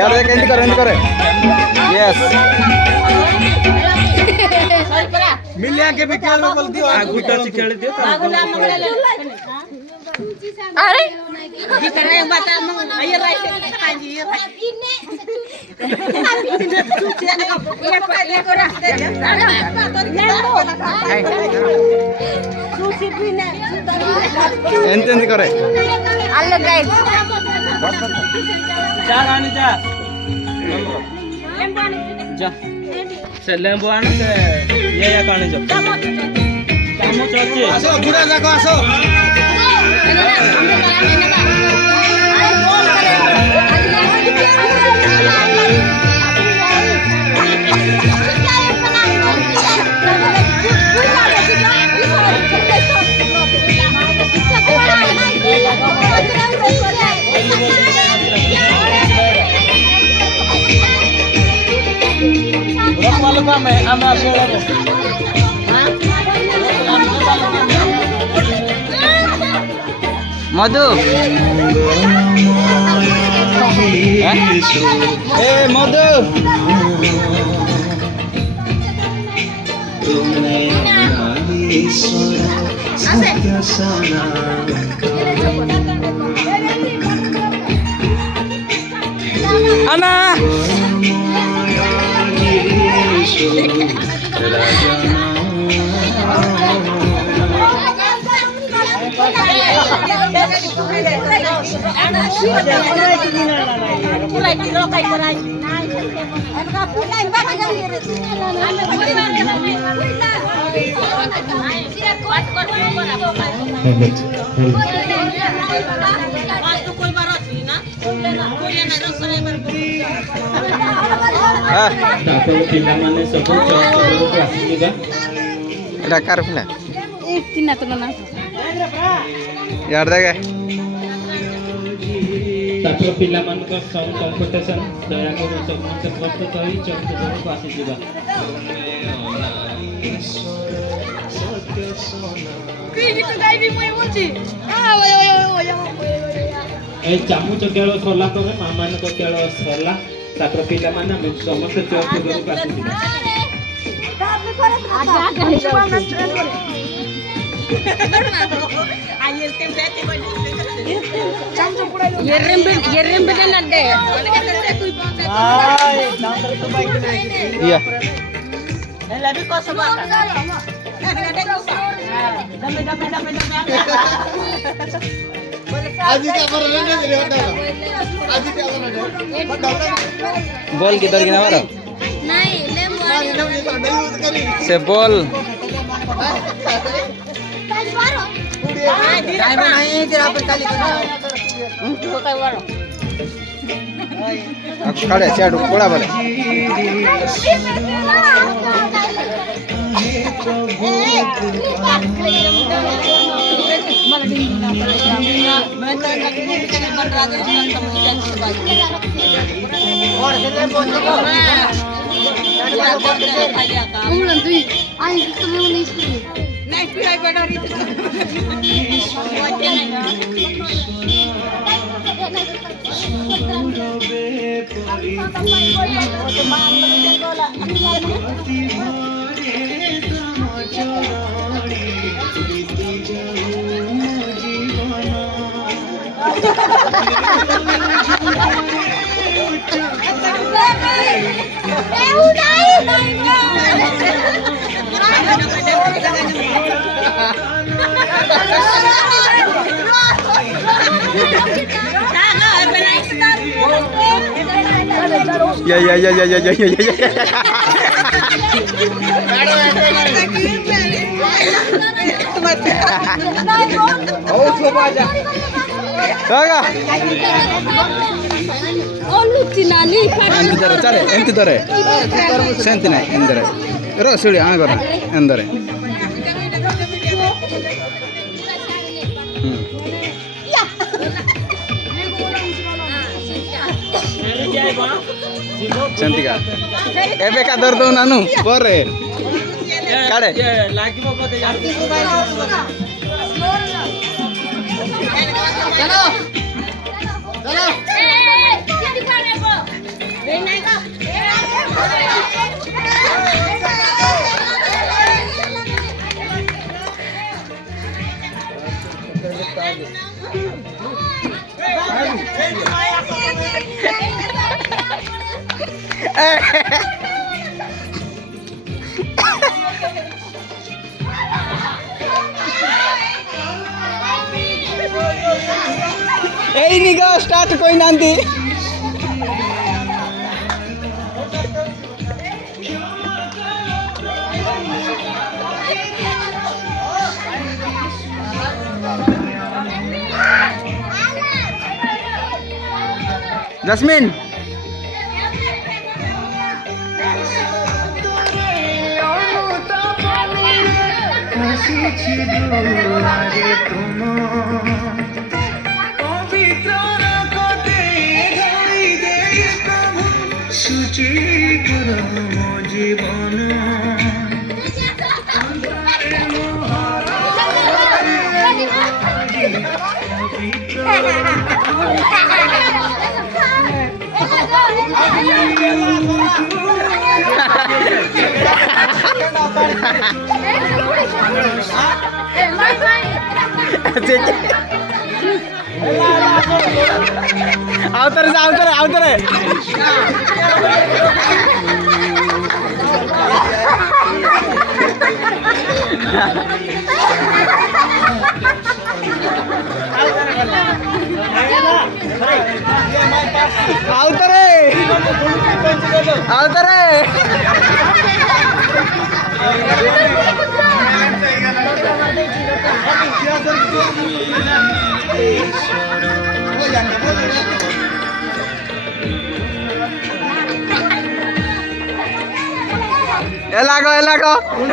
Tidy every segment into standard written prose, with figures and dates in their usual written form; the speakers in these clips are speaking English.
यार देख एंड करे यस मिलिया के भी खेल में बोल दियो आगु टच खेल दियो अरे करे बता मंग ये राइट कांजी ये एंड करे हेलो गाइस जा रानी जा जा से लेंबो आने से ये या काने जा कामो चोचे आसो बुढ़ा जाको आसो Kalau kami amal selalu. मधु ए मधु Ana ପିଲାମାନେ ସବୁ ଚର୍ଚ୍ଚକୁ ଆସିଯିବା ଏଟା କାର ପିଲା ଏ ଚିନା ତ ନା यार देखे ତାପରେ ପିଲାମାନଙ୍କ ସଙ୍ଗ କମ୍ପିଟିସନ ଦୟାକରି ସମସ୍ତେ ପ୍ରସ୍ତୁତ ହୋଇ ଚର୍ଚ୍ଚକୁ ଆସିଯିବା এই ଚାମଚ ଖେଳ ସରିଲା ପରେ ମାମାନଙ୍କ ଖେଳ ସରିଲା ତାପରେ ପିଲାମାନେ ଆମେ ସମସ୍ତେ ଚର୍ଚ୍ଚକୁ ଆସିଯିବା iya lebih kosong बॉल किधर गिना मारो से बॉल खड़े चाडू कोड़ा बोले Ya. Oh, coba aja. Kakak. Oh, lucu nani. Enti dare. Senti naik, endare. Ro suli, ane gora, endare. Senti ka. Ebe ka dor do nanu, pore. Kade. ଲାଗିବ ବୋଧେ Chalo. ଏଇନି ଗ start କହିନାହାନ୍ତି। जस्मिन आवतरे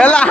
एला